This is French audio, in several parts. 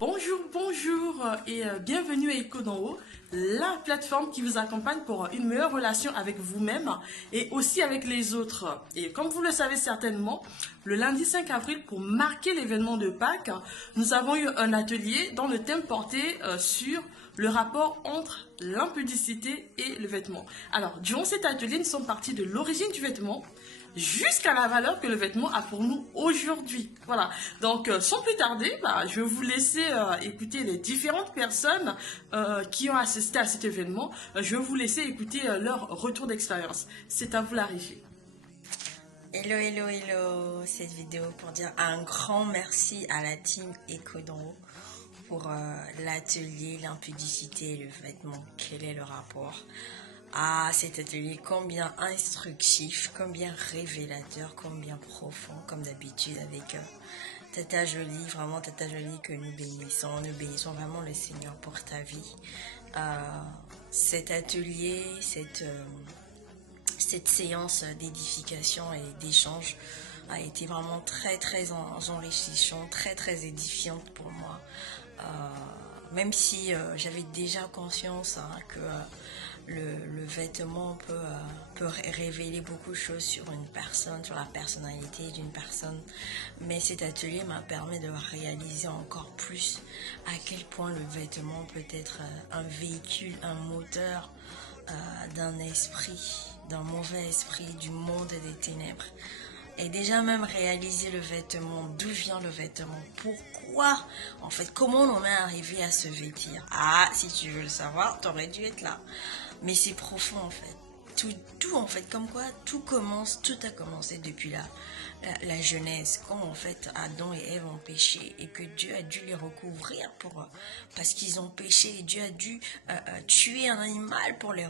Bonjour, bonjour et bienvenue à Écho d'en haut, la plateforme qui vous accompagne pour une meilleure relation avec vous-même et aussi avec les autres. Et comme vous le savez certainement, le lundi 5 avril, pour marquer l'événement de Pâques, nous avons eu un atelier dont le thème portait sur le rapport entre l'impudicité et le vêtement. Alors, durant cet atelier, nous sommes partis de l'origine du vêtement jusqu'à la valeur que le vêtement a pour nous aujourd'hui. Voilà. Donc, sans plus tarder, je vais vous laisser écouter les différentes personnes qui ont assisté à cet événement. Je vais vous laisser écouter leur retour d'expérience. C'est à vous la régie. Hello, hello, hello. Cette vidéo pour dire un grand merci à la team Écho d'en haut pour l'atelier, l'impudicité et le vêtement. Quel est le rapport? Ah, cet atelier, combien instructif, combien révélateur, combien profond, comme d'habitude avec Tata Jolie, vraiment Tata Jolie que nous bénissons vraiment le Seigneur pour ta vie. Cet atelier, cette séance d'édification et d'échange a été vraiment très enrichissante, très édifiante pour moi. Même si j'avais déjà conscience que le vêtement peut révéler beaucoup de choses sur une personne, sur la personnalité d'une personne. Mais cet atelier m'a permis de réaliser encore plus à quel point le vêtement peut être un véhicule, un moteur d'un esprit, d'un mauvais esprit, du monde des ténèbres. Et déjà même réaliser le vêtement, d'où vient le vêtement, pourquoi, en fait, comment on est arrivé à se vêtir. Ah, si tu veux le savoir, t'aurais dû être là. Mais c'est profond en fait. Tout en fait, comme quoi tout a commencé depuis la Genèse, quand en fait Adam et Ève ont péché et que Dieu a dû les recouvrir parce qu'ils ont péché et Dieu a dû tuer un animal pour les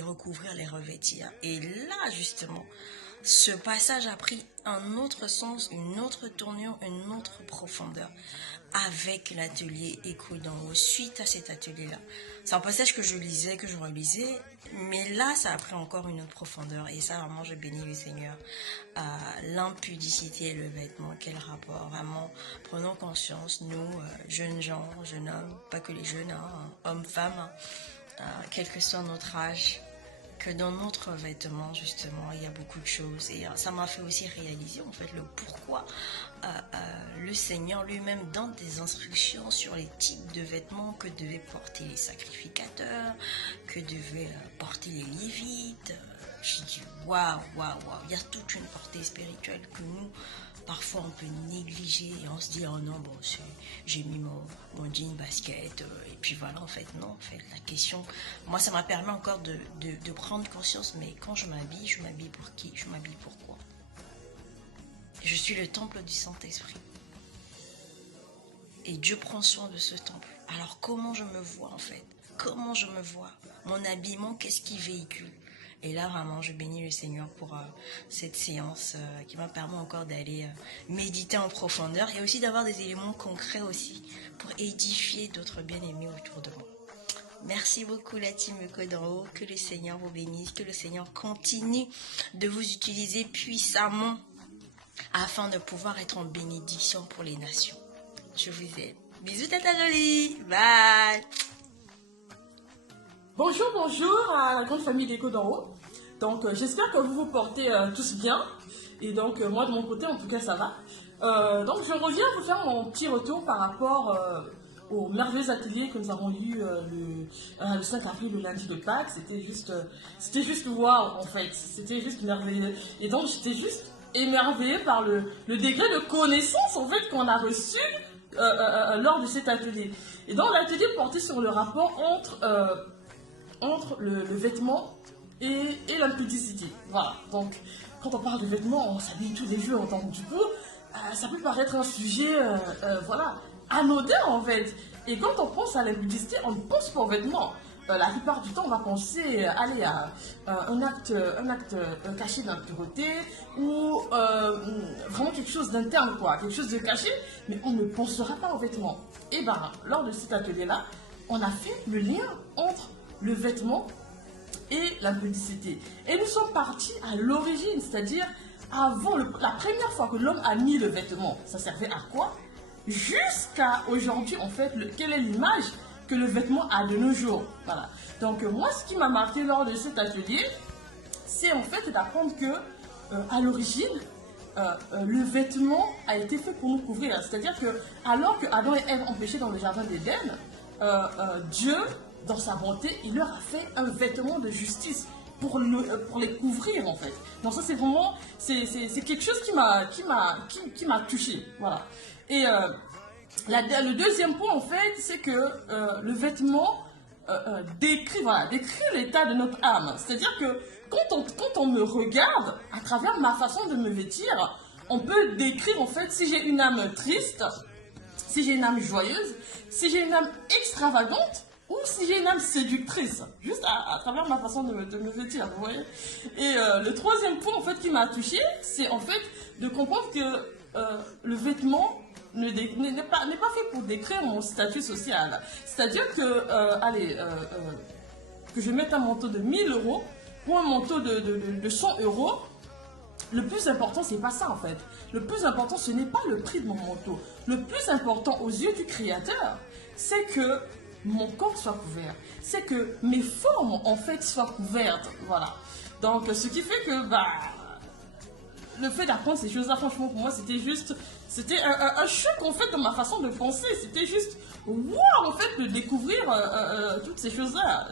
recouvrir, les revêtir. Et là justement, ce passage a pris un autre sens, une autre tournure, une autre profondeur avec l'atelier Écho d'en haut, suite à cet atelier-là. C'est un passage que je lisais, que je relisais, mais là, ça a pris encore une autre profondeur. Et ça, vraiment, je bénis le Seigneur. L'impudicité et le vêtement, quel rapport? Vraiment, prenons conscience, nous, jeunes gens, jeunes hommes, pas que les jeunes, hommes, femmes, quel que soit notre âge, que dans notre vêtement, justement, il y a beaucoup de choses. Et ça m'a fait aussi réaliser, en fait, le pourquoi le Seigneur lui-même donne des instructions sur les types de vêtements que devaient porter les sacrificateurs, que devaient porter les Lévites. J'ai dit, waouh, il y a toute une portée spirituelle que nous, parfois, on peut négliger et on se dit, oh non, bon, j'ai mis mon jean basket, et puis voilà, en fait, non, en fait, la question, moi, ça m'a permis encore de prendre conscience, mais quand je m'habille pour qui? Je m'habille pour quoi? Je suis le temple du Saint-Esprit. Et Dieu prend soin de ce temple. Alors, comment je me vois, en fait? Comment je me vois? Mon habillement, qu'est-ce qui véhicule? Et là, vraiment, je bénis le Seigneur pour cette séance qui m'a permis encore d'aller méditer en profondeur et aussi d'avoir des éléments concrets aussi pour édifier d'autres bien-aimés autour de moi. Merci beaucoup la team Écho d'en haut, que le Seigneur vous bénisse, que le Seigneur continue de vous utiliser puissamment afin de pouvoir être en bénédiction pour les nations. Je vous aime. Bisous Tata Jolie, bye. Bonjour, bonjour à la grande famille d'Écho d'en haut. Donc, j'espère que vous vous portez tous bien. Et donc, moi, de mon côté, en tout cas, ça va. Donc, je reviens vous faire mon petit retour par rapport au merveilleux atelier que nous avons eu le 5 avril, le lundi de Pâques. C'était juste waouh, en fait. C'était juste merveilleux. Et donc, j'étais juste émerveillée par le degré de connaissance, en fait, qu'on a reçu lors de cet atelier. Et donc, l'atelier portait sur le rapport entre le vêtement et l'impudicité. Voilà, donc quand on parle de vêtements, on s'habille tous les jours, donc du coup, ça peut paraître un sujet voilà, anodin en fait. Et quand on pense à l'impudicité, on ne pense pas aux vêtements. La plupart du temps, on va penser aller à un acte caché d'impureté ou vraiment quelque chose d'interne, quoi, quelque chose de caché, mais on ne pensera pas aux vêtements. Et bien, lors de cet atelier-là, on a fait le lien entre le vêtement et l'impudicité. Et nous sommes partis à l'origine, c'est-à-dire avant la première fois que l'homme a mis le vêtement. Ça servait à quoi? jusqu'à aujourd'hui, en fait, quelle est l'image que le vêtement a de nos jours. Voilà. Donc, moi, ce qui m'a marqué lors de cet atelier, c'est en fait d'apprendre que, à l'origine, le vêtement a été fait pour nous couvrir. C'est-à-dire que, alors que Adam et Ève ont péché dans le jardin d'Éden, Dieu, dans sa bonté, il leur a fait un vêtement de justice pour les couvrir, en fait. Donc ça, c'est vraiment, c'est quelque chose qui m'a touché. Voilà. Et le deuxième point, en fait, c'est que le vêtement décrit l'état de notre âme. C'est-à-dire que quand on me regarde, à travers ma façon de me vêtir, on peut décrire, en fait, si j'ai une âme triste, si j'ai une âme joyeuse, si j'ai une âme extravagante, ou si j'ai une âme séductrice, juste à travers ma façon de me vêtir, vous voyez. Et le troisième point, en fait, qui m'a touché, c'est en fait de comprendre que le vêtement n'est pas fait pour décrire mon statut social. C'est-à-dire que, que je mette un manteau de 1000 euros ou un manteau de 100 euros, le plus important, c'est pas ça en fait. Le plus important, ce n'est pas le prix de mon manteau. Le plus important aux yeux du Créateur, c'est que mon corps soit couvert. C'est que mes formes, en fait, soient couvertes. Voilà. Donc, ce qui fait que, le fait d'apprendre ces choses-là, franchement, pour moi, c'était un choc, en fait, dans ma façon de penser. C'était juste, waouh, en fait, de découvrir toutes ces choses-là.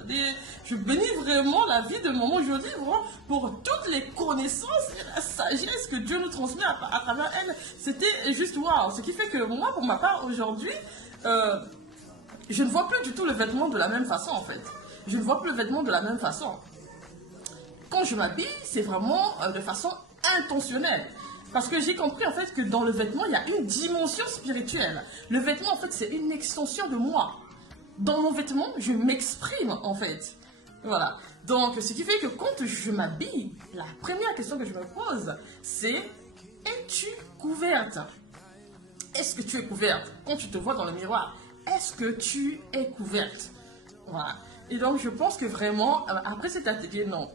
Je bénis vraiment la vie de maman aujourd'hui, vraiment, pour toutes les connaissances et la sagesse que Dieu nous transmet à travers elle. C'était juste waouh. Ce qui fait que moi, pour ma part, aujourd'hui, je ne vois plus du tout le vêtement de la même façon, en fait. Je ne vois plus le vêtement de la même façon. Quand je m'habille, c'est vraiment de façon intentionnelle. Parce que j'ai compris, en fait, que dans le vêtement, il y a une dimension spirituelle. Le vêtement, en fait, c'est une extension de moi. Dans mon vêtement, je m'exprime, en fait. Voilà. Donc, ce qui fait que quand je m'habille, la première question que je me pose, c'est: es-tu couverte? Est-ce que tu es couverte? Quand tu te vois dans le miroir, est-ce que tu es couverte? Voilà. Et donc, je pense que vraiment, après cet atelier, non.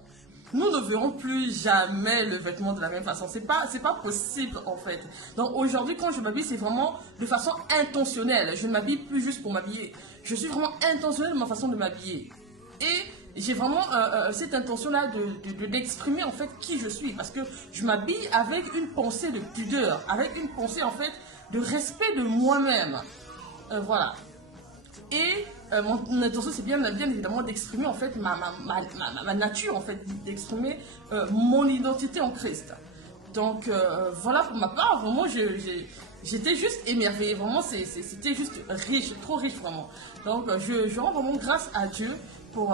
Nous ne verrons plus jamais le vêtement de la même façon. C'est pas possible, en fait. Donc, aujourd'hui, quand je m'habille, c'est vraiment de façon intentionnelle. Je ne m'habille plus juste pour m'habiller. Je suis vraiment intentionnelle dans ma façon de m'habiller. Et j'ai vraiment cette intention-là d'exprimer, en fait, qui je suis. Parce que je m'habille avec une pensée de pudeur, avec une pensée, en fait, de respect de moi-même. Voilà. Et mon intention, c'est bien évidemment d'exprimer, en fait, ma nature, en fait, d'exprimer mon identité en Christ. Donc, voilà, pour ma part, vraiment, j'étais juste émerveillée. Vraiment, c'était juste riche, trop riche, vraiment. Donc, je rends vraiment grâce à Dieu pour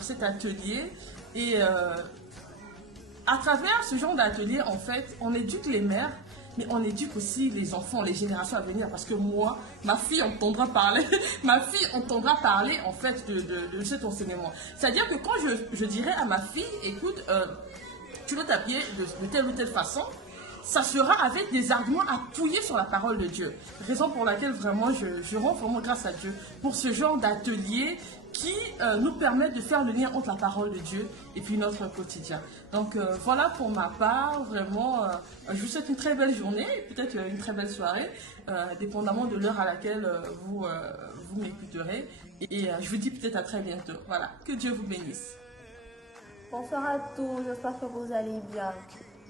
cet atelier. Et à travers ce genre d'atelier, en fait, on éduque les mères, mais on éduque aussi les enfants, les générations à venir. Parce que moi, ma fille entendra parler, en fait, de cet enseignement. C'est-à-dire que quand je dirais à ma fille: écoute, tu dois t'habiller de telle ou telle façon, ça sera avec des arguments appuyés sur la parole de Dieu. Raison pour laquelle vraiment je rends vraiment grâce à Dieu pour ce genre d'atelier qui nous permet de faire le lien entre la parole de Dieu et puis notre quotidien. Donc voilà pour ma part, vraiment, je vous souhaite une très belle journée, peut-être une très belle soirée, dépendamment de l'heure à laquelle vous m'écouterez. Et je vous dis peut-être à très bientôt. Voilà, que Dieu vous bénisse. Bonsoir à tous, j'espère que vous allez bien.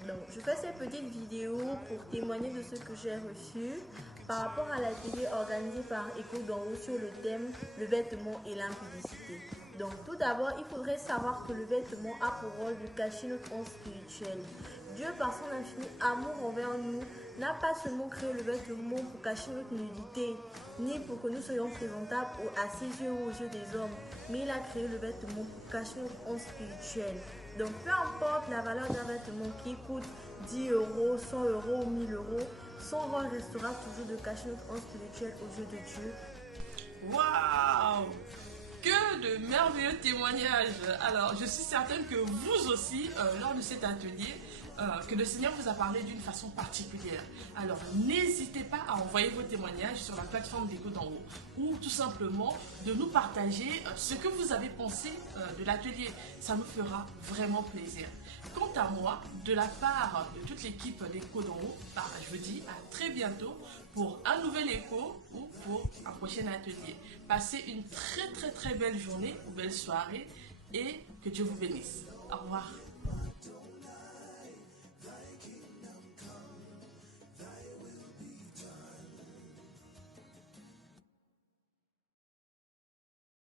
Donc, je fais cette petite vidéo pour témoigner de ce que j'ai reçu par rapport à l'atelier organisé par Écho d'en haut sur le thème le vêtement et l'impudicité. Donc, tout d'abord, il faudrait savoir que le vêtement a pour rôle de cacher notre honte spirituelle. Dieu, par son infini amour envers nous, n'a pas seulement créé le vêtement pour cacher notre nudité, ni pour que nous soyons présentables à ses yeux ou aux yeux des hommes, mais il a créé le vêtement pour cacher notre honte spirituelle. Donc, peu importe la valeur d'un vêtement qui coûte 10 euros, 100 euros ou 1000 euros, son rôle restera toujours de cacher notre honte spirituelle aux yeux de Dieu. Waouh! Que de merveilleux témoignages! Alors, je suis certaine que vous aussi, lors de cet atelier, que le Seigneur vous a parlé d'une façon particulière. Alors, n'hésitez pas à envoyer vos témoignages sur la plateforme d'Écho d'en haut ou tout simplement de nous partager ce que vous avez pensé de l'atelier. Ça nous fera vraiment plaisir. Quant à moi, de la part de toute l'équipe d'Écho d'en haut, je vous dis à très bientôt pour un nouvel écho ou pour un prochain atelier. Passez une très belle journée ou belle soirée et que Dieu vous bénisse. Au revoir.